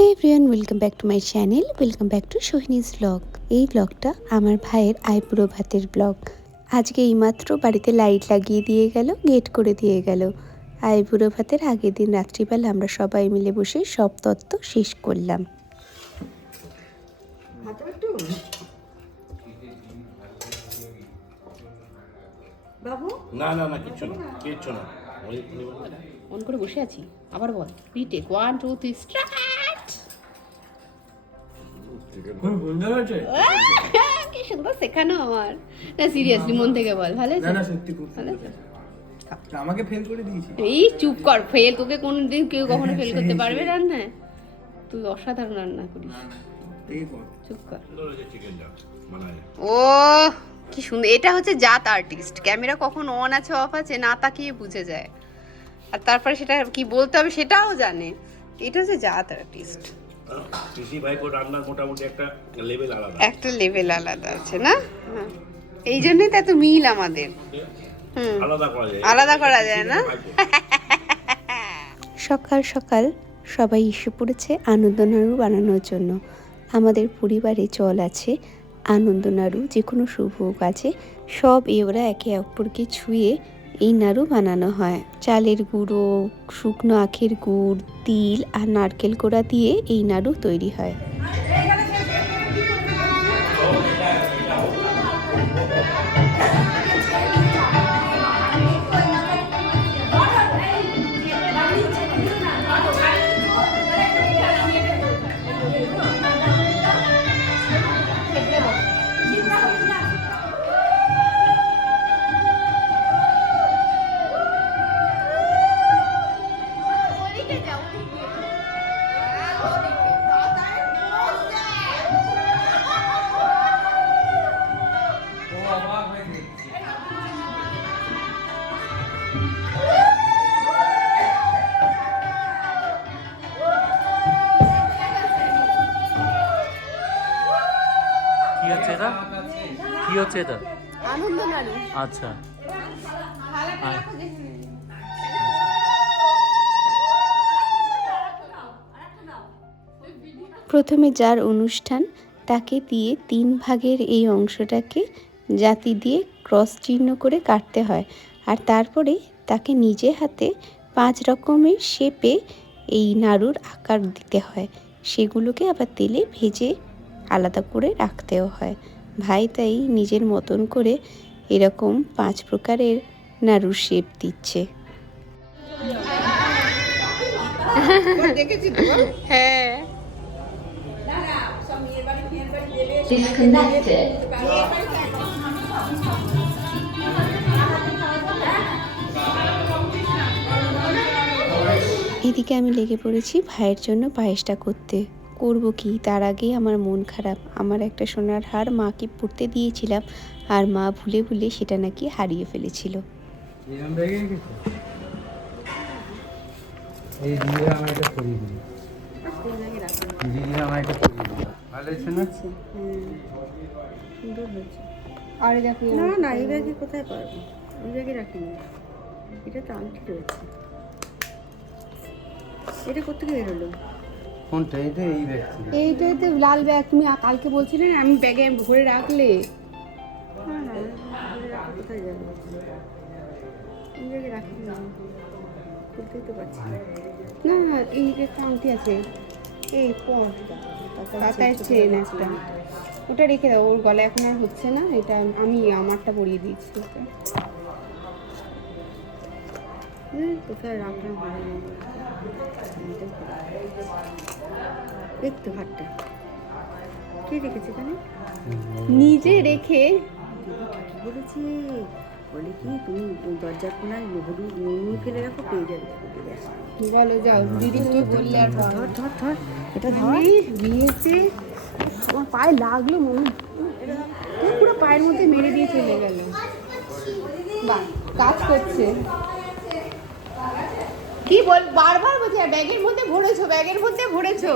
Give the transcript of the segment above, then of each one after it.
Hey everyone welcome back to my channel welcome back to Sohini's blog এই ব্লগটা আমার ভাইয়ের আইবুড়ো ভাতের ব্লগ আজকে এইমাত্র বাড়িতে লাইট লাগিয়ে দিয়ে গেল গেট করে দিয়ে গেল। আইবুড়ো ভাতের আগের দিন রাত্রিবেলা আমরা সবাই মিলে বসে সব তত্ত্ব শেষ করলাম। বাবু? না না না কিচ্ছু না কিচ্ছু না। ওই ওই অন করে বসে আছি। আবার বল। Retake one two three start কি সুন্দর শেখানো আমার। না সিরিয়াসলি মন থেকে বল ভালো আছে না সত্যি খুব ভালো আছে? আমাকে ফেল করে দিয়েছি এই চুপ কর ফেল তোকে কোনদিন কেউ কখনো ফেল করতে পারবে রান্নায় তুই অসাধারণ রান্না করিস। চুপ কর। ও কি সুন্দর। এটা হচ্ছে জাত আর্টিস্ট ক্যামেরা কখন অন আছে অফ আছে না তাকিয়ে বুঝে যায়। আর তারপরে সেটা কি বলতে হবে সেটাও জানে। এটা হচ্ছে জাত আর্টিস্ট কৃষি ভাইপো রান্নার মোটামুটি একটা লেভেল আলাদা। একটা লেভেল আলাদা আছে না? হ্যাঁ। এই জন্যই তো এত মিল আমাদের। হুম। আলাদা করা যায়। আলাদা করা যায় না? সকাল সকাল সবাই এসে পড়েছে আনন্দ নাড়ু বানানোর জন্য। আমাদের পরিবারে চল আছে আনন্দ নাড়ু যে কোনো শুভ কাজে সব এওরা একে অপরকে ছুঁয়ে এই নাড়ু বানানো হয়। চালের গুঁড়ো, শুকনো আখের গুড়, তিল আর নারকেল কোড়া দিয়ে এই নাড়ু তৈরি হয়। হচ্ছে এটা? আনন্দ নাড়ু আচ্ছা। প্রথমে যার অনুষ্ঠান তাকে দিয়ে তিন ভাগের এই অংশটাকে জাতি দিয়ে ক্রস চিহ্ন করে কাটতে হয় আর তারপরে তাকে নিজে হাতে পাঁচ রকমের শেপে এই নাড়ুর আকার দিতে হয়। সেগুলোকে আবার তেলে ভেজে আলাদা করে রাখতেও হয়। ভাই তাই নিজের মতন করে এরকম পাঁচ প্রকারের নাড়ুর শেপ দিচ্ছে। হ্যাঁ। এদিকে আমি লেগে পড়েছি ভাইয়ের জন্য পায়েসটা করতে। করব কি? তার আগে আমার মন খারাপ। আমার একটা সোনার হার মাকে পড়তে দিয়েছিলাম আর মা ভুলে ভুলে সেটা নাকি হারিয়ে ফেলেছিল। হয়েছে না? আরে দেখো না না এই ব্যাগে কোথায় পারব ওই ব্যাগে রাখিনি। এটা তো আংটি রয়েছে। এটা কোথেকে বেরোলো? কোনটা? এটা এই ব্যাগ এইটাই তো লাল ব্যাগ তুমি কালকে বলছিলে না আমি ব্যাগে ভরে রাখলে? না না কোথায় যাবে? এই ব্যাগে রাখিনি খুলতেই তো পারছি না। এই একটা আংটি আছে। এই পাতায় চেন একটা। ওটা রেখে দাও ওর গলা এখন আর হচ্ছে না এটা আমি আমারটা পরিয়ে দিচ্ছি ওকে? হুম, কোথায় রাখলাম? নেই এই কে রেখেছে এখানে? নিজে রেখে। কি বলেছি বলে কি তুমি দরজার কোনায় হলুদ নুন ফেলে রাখো পেয়ে যাবে। বলে গেছে। বলো যাও দিদি তুমি বললে আর ধর ধর ধর এটা ধর। দিয়েছে। আমার পায়ে লাগল মনে। পুরো পায়ের মধ্যে মেরে দিয়ে চলে গেল। বাহ কাজ করছে। কি বল বারবার বলছি আর ব্যাগের মধ্যে ভরেছো ব্যাগের মধ্যে ভরেছো।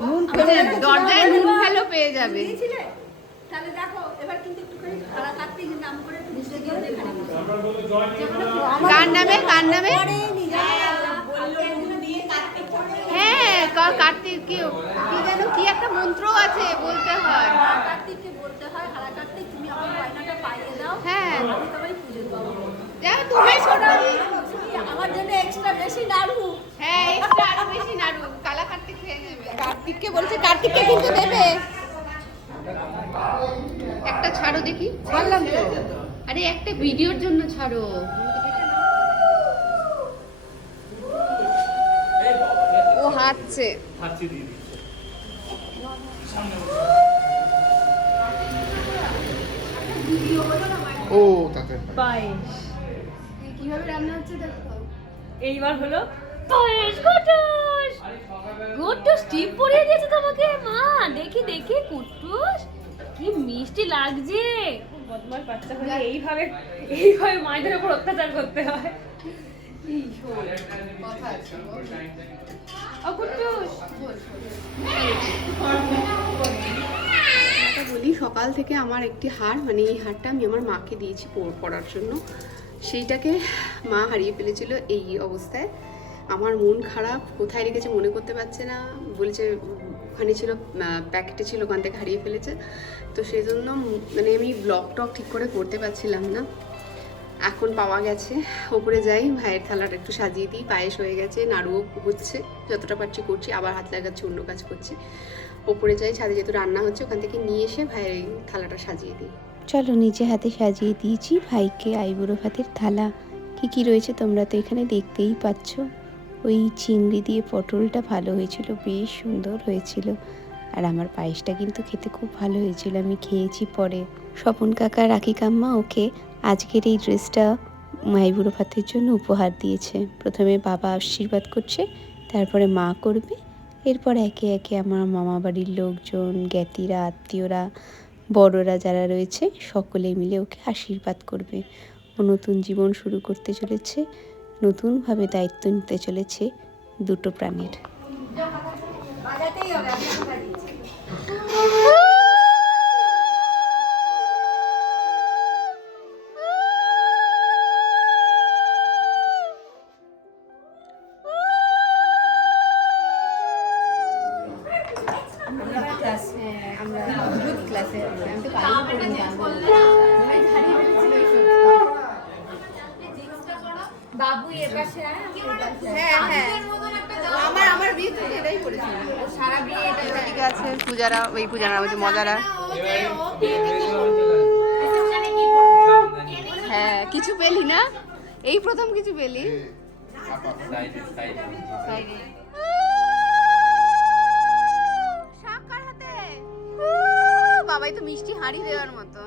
নুন ফেলে দরজায় নুন ফেলো পেয়ে যাবে। কার নামে? কার নামে? হ্যাঁ কার্তিক কি কি যেন কি একটা মন্ত্র আছে বলতে হয়। কার্তিককে বলতে হয় হারা কার্তিক তুমি আমার গয়নাটা পাইয়ে দাও হ্যাঁ। আমি তোমায় পুজো দেবো। তুমি শোনো। আমার জন্য এক্সট্রা বেশি নাড়ু। হ্যাঁ এক্সট্রা আরও বেশি নাড়ু। কালা কার্তিক খেয়ে নেবে। কার্তিককে বলছে কার্তিককে কিন্তু দেবে। একটা ছাড়ো দেখি। ছাড়লাম তো। আরে একটা ভিডিওর জন্য ছাড়ো। ও হাঁটছে। দিয়ে দিচ্ছে। ও তাতে পায়েস কীভাবে রান্না হচ্ছে দেখো। এইবার হলো পায়েস কুটুস কুটুস টিপ পরিয়ে দিয়েছে তোমাকে? মা দেখি দেখি কুটুস কি মিষ্টি লাগছে। বদমাস বাচ্চা হলে এইভাবে এইভাবে মায়েদের উপর অত্যাচার করতে হয়। বলি। সকাল থেকে আমার একটি হার মানে এই হারটা আমি আমার মাকে দিয়েছি পরার জন্য। সেইটাকে মা হারিয়ে ফেলেছিল এই অবস্থায়। আমার মন খারাপ, কোথায় রেখেছে মনে করতে পারছে না। বলেছে, ওখানে ছিল প্যাকেটে ছিল, ওখান থেকে হারিয়ে ফেলেছে। তো সেই জন্য মানে আমি ব্লগ টক ঠিক করে করতে পারছিলাম না। এখন পাওয়া গেছে। ওপরে যাই, ভাইয়ের থালাটা একটু সাজিয়ে দিই। পায়েস হয়ে গেছে, নাড়ুও হচ্ছে। যতটা পারছি করছি, আবার হাত লাগাচ্ছি, অন্য কাজ করছি। ওপরে যাই, ছাদে যেহেতু রান্না হচ্ছে, ওখান থেকে নিয়ে এসে ভাইয়ের থালাটা সাজিয়ে দিই। চলো নিজে হাতে সাজিয়ে দিয়েছি ভাইকে আইবুড়ো ভাতের থালা। কি কি রয়েছে তোমরা তো এখানে দেখতেই পাচ্ছ। ওই চিংড়ি দিয়ে পটলটা ভালো হয়েছিল, বেশ সুন্দর হয়েছিল। আর আমার পায়েসটা কিন্তু খেতে খুব ভালো হয়েছিল, আমি খেয়েছি পরে। স্বপন কাকা, রাখি কাম্মা ওকে আজকের এই ড্রেসটা মাইবুড়ো ভাতের জন্য উপহার দিয়েছে। প্রথমে বাবা আশীর্বাদ করছে, তারপরে মা করবে। এরপর একে একে আমার মামা বাড়ির লোকজন, জ্ঞাতিরা, আত্মীয়রা বড়রা যারা রয়েছে, সকলে মিলে ওকে আশীর্বাদ করবে। ও নতুন জীবন শুরু করতে চলেছে, নতুনভাবে দায়িত্ব নিতে চলেছে দুটো প্রাণীর। আমরা বুথ ক্লাসে আমি তো পড়িনি বাবু হ্যাঁ হ্যাঁ আমার আমার এটাই সারা বিয়ে এটা ঠিক আছে পূজারা ওই পূজারা মজারা। হ্যাঁ কিছু পেলি না? এই প্রথম কিছু পেলি? শাক হাঁড়ি দেওয়ার মতো।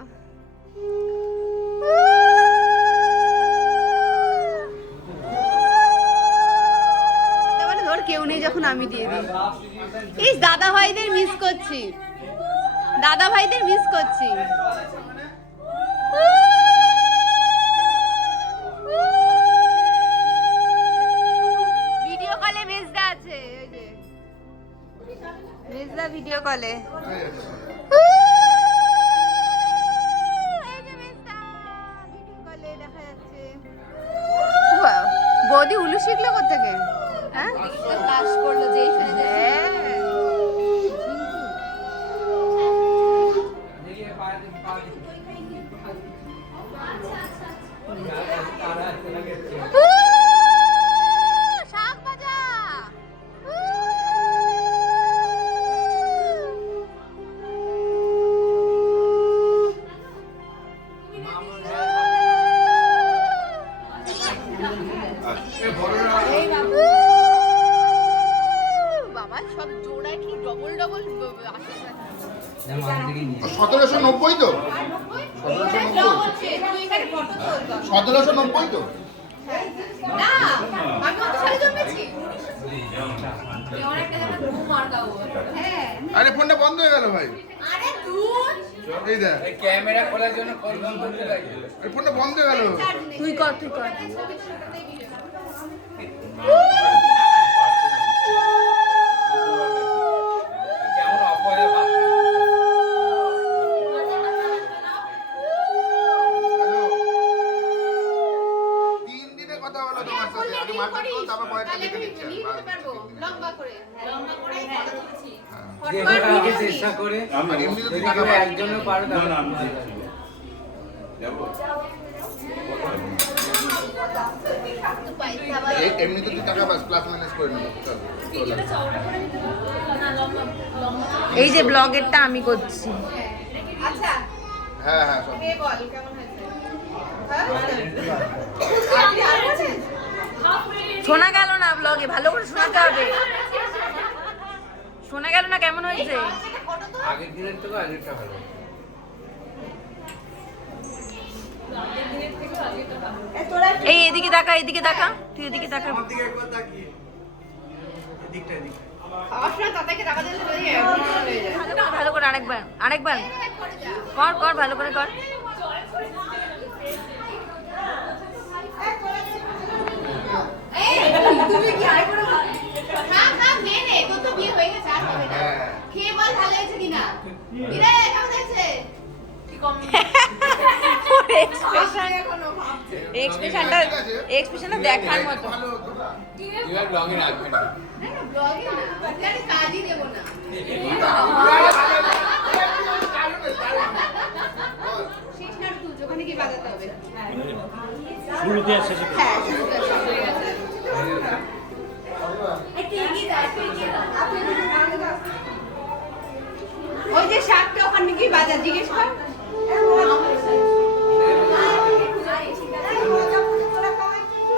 কেউ নেই যখন আমি দিয়ে দিই। এই দাদা ভাইদের মিস করছি। দাদা ভাইদের মিস করছি। ভিডিও কলে মেজদা আছে মেজদা ভিডিও কলে আরে ফোনটা বন্ধ হয়ে গেল ভাই। আরে তুই এই দেখ। ক্যামেরা খোলার জন্য কল বন্ধ করতে লাগে। ফোনটা বন্ধ হয়ে গেল। তুই কর তুই কর কেমন অপয়া হ্যালো তিন দিনে কথা হলো তোমার সাথে আগে মার্কেট করো তারপর পরেরটা তাহলে দেখে আমি নিচ্ছি নিয়ে যেতে পারব লম্বা করে লম্বা করে যে কোনো কাউকে চেষ্টা করে। একজনও পারো টাকা প্লাস মাইনাস নেব। এই যে ব্লগেরটা আমি করছি। হ্যাঁ হ্যাঁ সব। শোনা গেল না ব্লগে? ভালো করে শোনাতে হবে। শোনা গেল না কেমন হয়েছে? আগের দিনের থেকে আগেরটা ভালো। এই এদিকে দেখা এদিকে দেখা। তুই এদিকে দেখা। ভালো করে ভালো করে আরেকবার আরেকবার। কর কর ভালো করে কর তুমি কি আরেকবার না না নে নে তোর তো বিয়ে হয়ে গেছে আর হবে না হ্যাঁ বল ভালো হয়েছে কিনা? কিরে কেমন হয়েছে এক্সপ্রেশনটা দেখার মতো। শুরুতে আর হ্যাঁ হয়ে। গেছে ওই যে শাকটা ওখানে কি বাজার জিজ্ঞেস কর।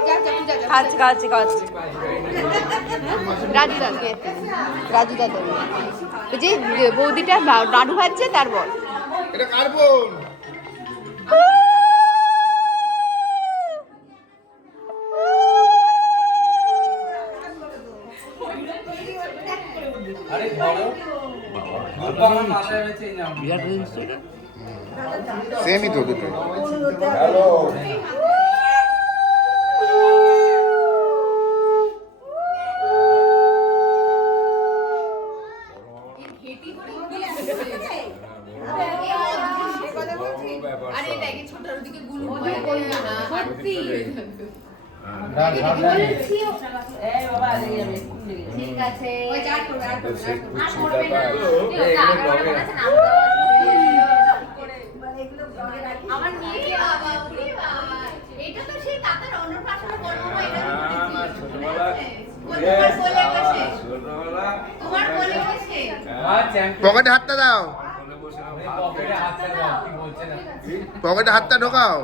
যা, যা, যা, যা। খাচ্ছি খাচ্ছি খাচ্ছি। রাজু দাদা। রাজু দাদা। যে বৌদিটা নাড়ু ভাজছে তার বল এটা কার এই নাম সেমই তো দুটো। আরে এটা কি ছোটর দিকে গুল সত্যি। ঠিক আছে ওই চার করবে আর করবে আর করবে না এগুলো ব্লগে রাখবে আমার মেয়েকে বাবা ওরে বাবা এটা তো সেই তাতার অন্নপ্রাশনে করব এটা তোমার কোলে বসে তোমার কোলে বসে আর চ্যাম্পিয়ন পকেটে হাতটা দাও পকেটে হাতটা দাও। কি বলছে না পকেটে হাতটা ঢোকাও।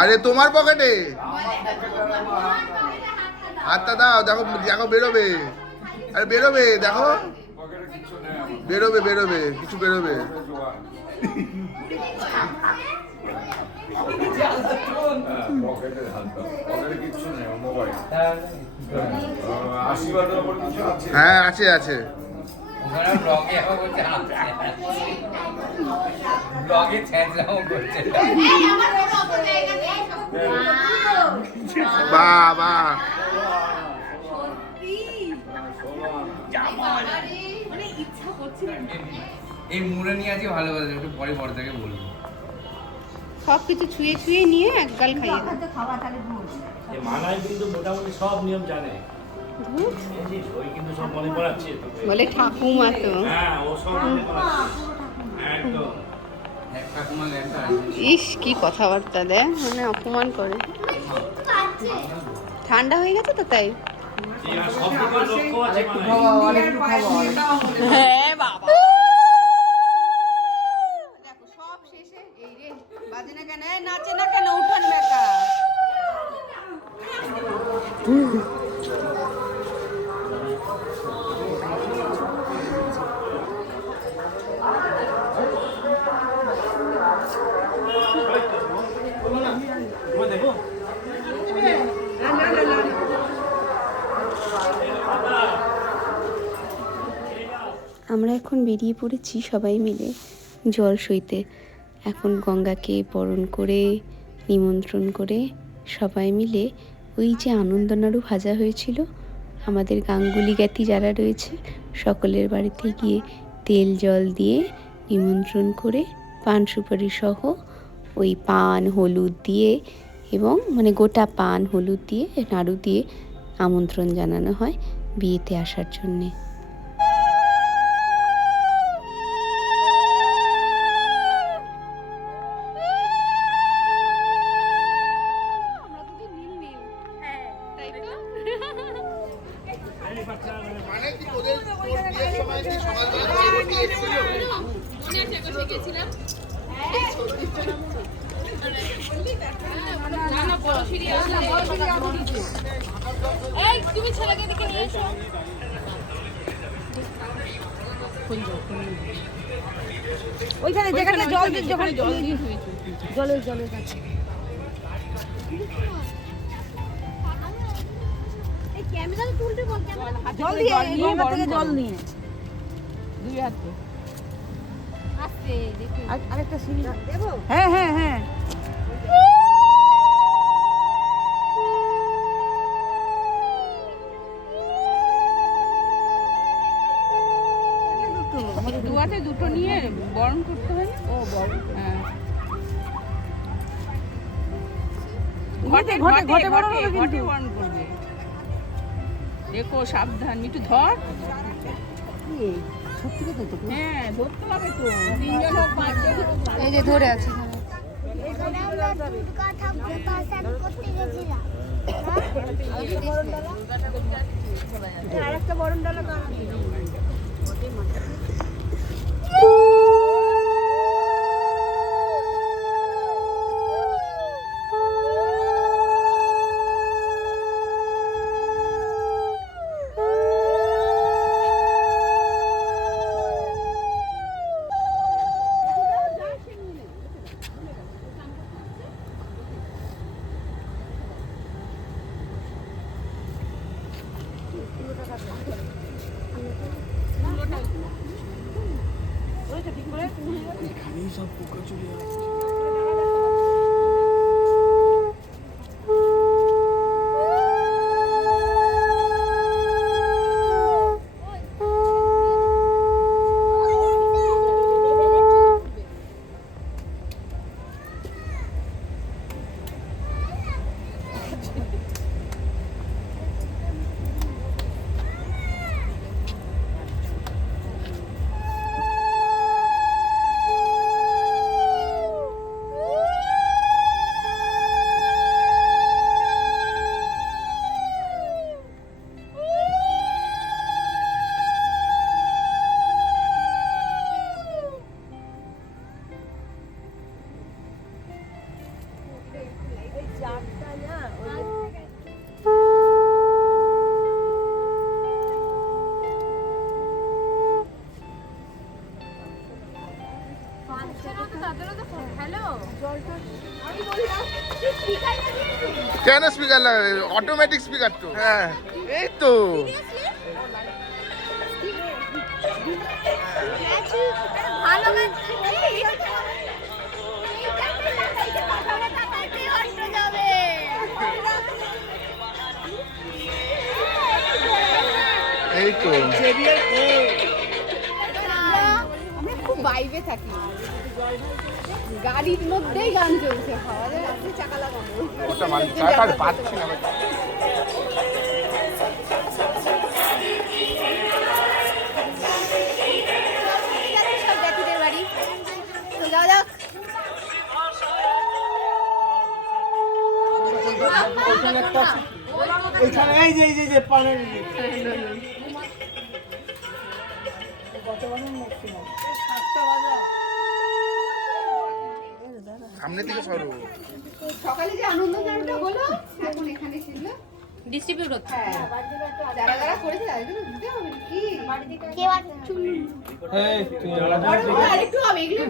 আরে তোমার পকেটে। হাতটা দাও দেখো দেখো বেরোবে। আরে বেরোবে দেখো। বেরোবে বেরোবে কিছু বেরোবে। হ্যাঁ জায়গা নেই বাহ বাহ মানে ইচ্ছা এই মুড়ে নিয়ে আজকে ভালো কথা একটু পরে বড়দাকে বলব। সব কিছু ছুঁয়ে ছুঁয়ে নিয়ে এক গাল খাইয়ে দেবো। মানায় কিন্তু মোটামুটি সব নিয়ম জানে। মনে। বলে ঠাকুমা তো। হ্যাঁ ইস কি কথাবার্তা দেয় মানে অপমান করে। ঠান্ডা হয়ে গেছে তো তাই। হ্যাঁ বাবা দেখো সব শেষে এই রে বাজে না কেন এই নাচে না কেন উঠোন বেকা তোমায় দেখো আমরা এখন বেরিয়ে পড়েছি সবাই মিলে জল সইতে। এখন গঙ্গাকে বরণ করে, নিমন্ত্রণ করে সবাই মিলে ওই যে আনন্দ নাড়ু ভাজা হয়েছিল, আমাদের গাঙ্গুলি জ্ঞাতি যারা রয়েছে, সকলের বাড়িতে গিয়ে তেল জল দিয়ে নিমন্ত্রণ করে পান সুপারি সহ ওই পান, হলুদ দিয়ে এবং মানে গোটা পান, হলুদ দিয়ে, নাড়ু দিয়ে আমন্ত্রণ জানানো হয় বিয়েতে আসার জন্যে। ওইখানে যেখানে জল দিন যখন জল দিয়ে জলের জলের কাছে। জল দিয়ে জল নিয়ে দুই হাতে। আরেকটা সিঁড়ি হ্যাঁ হ্যাঁ হ্যাঁ। ঘটে, ঘটে ঘটে হবে কিন্তু। বরণ করবে। দেখো সাবধান একটু ধর। হ্যাঁ ধরতে হবে তো। তিনজন হোক পাঁচজন এই যে ধরে আছে। এখানে আমরা দুর্গা ঠাকুর সব পোকা চলে আরেকটা কেন স্পিকার লাগাবে অটোমেটিক স্পিকার তো। হ্যাঁ। এই তো। ভালো যাবে এই তো আমরা খুব বাইরে থাকি। গাড়ির মধ্যেই গান চলছে। চাকা লাগানো ওটা মানে পাচ্ছি না তো যাওয়া যাক সামনে থেকে সরো। সকালে যে আনন্দ গানটা হলো এখন এখানে ছিল ডিস্ট্রিবিউট হচ্ছে। হ্যাঁ যারা যারা করেছে তাদের জন্য দিতে হবে কি কেউ আর চুল হবে এগুলো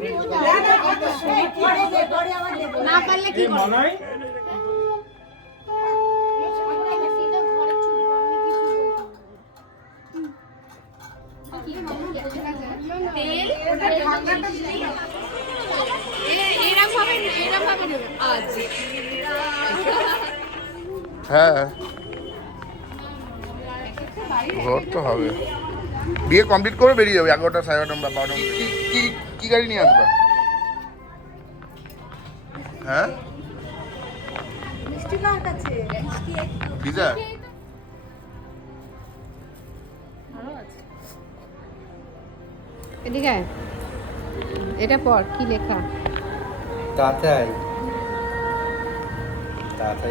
না পারলে কি মনে এরকম হ্যাঁ। ঘর তো হবে। বিয়ে কমপ্লিট করে বেরিয়ে যাবে এগারোটা সাড়ে এগারোটা বা বারোটা কি কি গাড়ি নিয়ে আসবা? হ্যাঁ? ডিজার এদিকে এটা পর কি লেখা? তাতে আয়। হাতে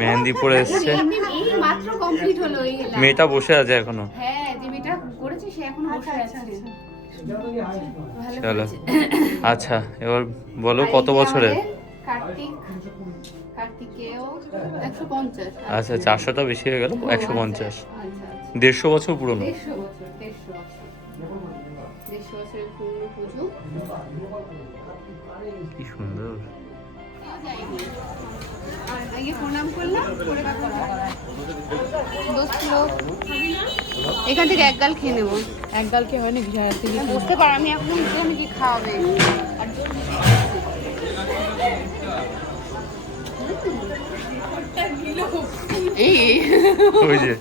মেহেন্দি। পরে এসছে। মেয়েটা বসে আছে এখনও। হ্যাঁ যে মেয়েটা করেছে সে এখনও বসে আছে। ভালো চলো। আচ্ছা এবার বলো কত বছরের? আচ্ছা চারশোটা বেশি হয়ে গেল একশো পঞ্চাশ। আচ্ছা আচ্ছা। দেড়শো বছর পুরনো। দেড়শো বছর দেড়শো বছর। দেড়শো বছরের পূর্ণ পুজো। কি সুন্দর। এখান থেকে এক গাল খেয়ে নেব। এক গালকে হয় নাকি সারা বুঝতে পার আমি এখন আমি কি খাওয়াবে। এই। ওই যে।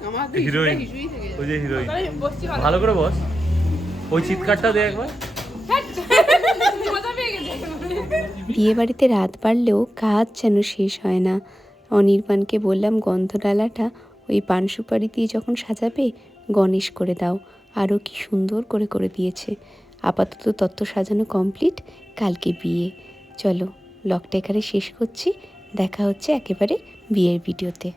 হিরোইন। হিসুই ওই যে হিরোইন। ভালো করে। বস। ওই চিৎকারটা দে একবার। বিয়েবাড়িতে রাত বাড়লেও কাজ যেন শেষ হয় না। অনির্বাণকে বললাম গন্ধডালাটা ওই পান সুপারি দিয়ে যখন সাজাবে গণেশ করে দাও। আরও কি সুন্দর করে করে দিয়েছে। আপাতত তত্ত্ব সাজানো কমপ্লিট কালকে বিয়ে। চলো ব্লগটা এখানে শেষ করছি। দেখা হচ্ছে একেবারে বিয়ের ভিডিওতে।